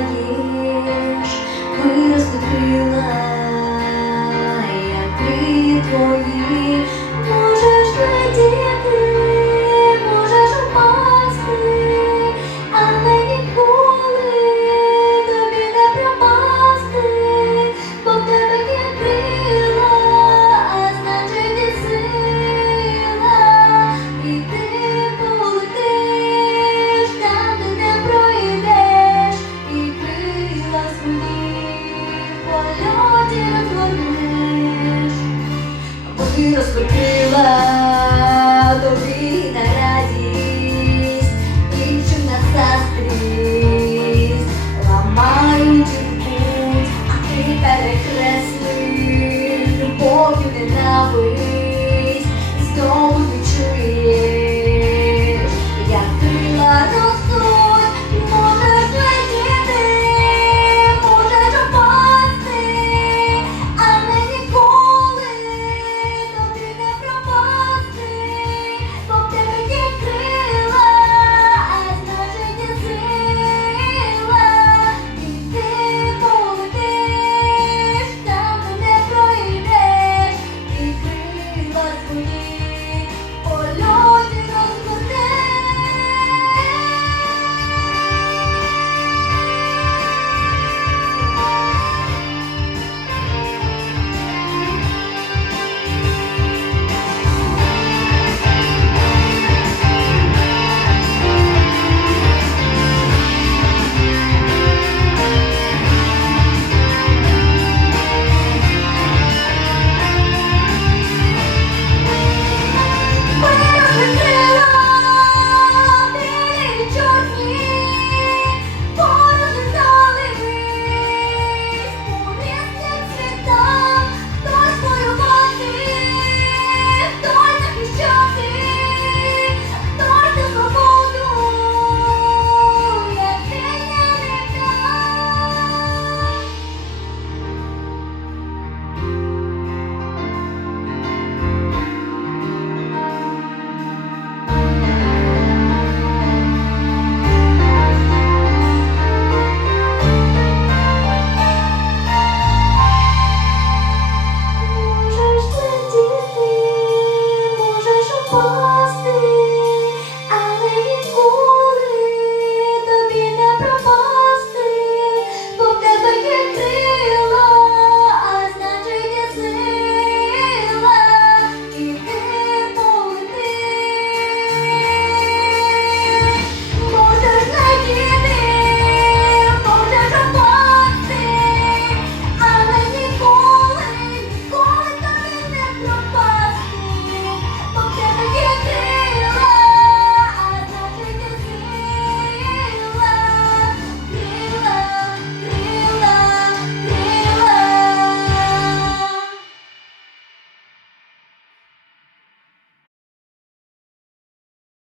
знаєш, виростила я ти твої. Виросли крила